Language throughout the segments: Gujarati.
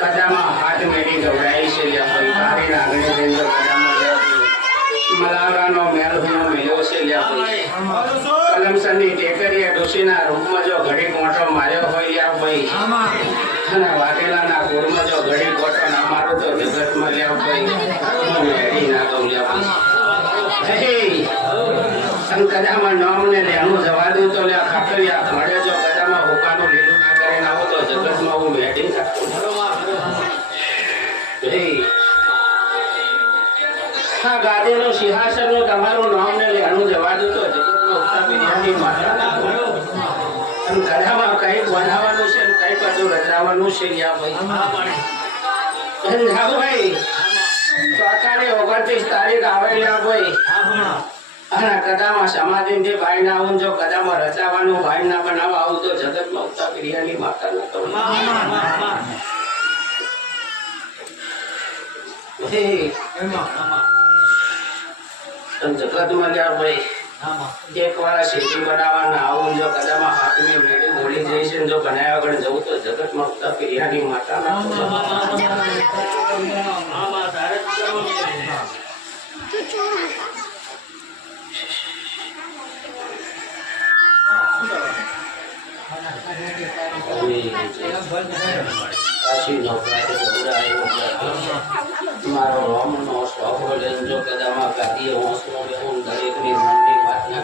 કદામાં હાથ મેળી ગવડાઈ છે કોઈ તારી નાગણી દેંદર કદામાં મલાવરાનો મેલ હું મેલ્યો છે કલમસરની ટેકરીએ ડોશીના રૂપમાં જો ઘડી મોટો માર્યો હોય યા ભાઈ અને વાઘેલાના ગોળમાં જો ઘડી મોટો ના મારું તો જગતમાં લ્યા ભાઈ મેળી ના ગૌ લ્યા ભાઈ કદામાં નોમને લેણું જવા દઉં તો લ્યા ખાતરિયા મળે જો કદામાં હુકાનું લીલું ના કરીને આવું તો જગતમાં હું મેળી હા ગાદીનું સિંહાસનનું તમારું નામ ને લેણું જવા દઉં તો જગતમાં બિરયાની માતા અને ગળામાં કઈ બનાવવાનું છે કઈ બધું રચવાનું છે ભાઈ 29 તારીખ આવેલા ભાઈ અને કદામાં સમાધિથી ભાઈ ના આવું જો કદામાં રચાવાનું ભાઈ ના બનાવવા આવું તો જગતમાં ઉત્તા બિરયાની માતા ના જગતમાં ગયા ભાઈ એક વાર શેરી બનાવવાના આવું જો કદામાં હાથની મેળી બોલી જઈશ જો બનાવ્યા આગળ જવું તો જગતમાં ઉત્તા બિરયાની માતા ના મારો રામનો સ્વભાવ લઈને જો કદામાં ગાદીએ હોંસલો લેવું દરેકની મનની વાત ના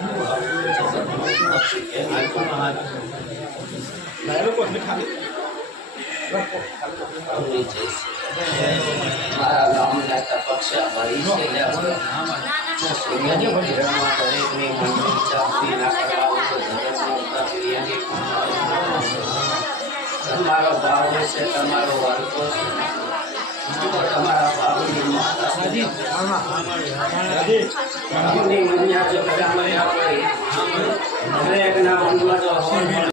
મારા ગામના તપસ્યા ભરી છે દરેકની મનની ચાપી ના કરાવું તો તમારો ભાવ છે તમારો વર્તો છે તમારા ભાવની માતા દરેકના મનમાં જો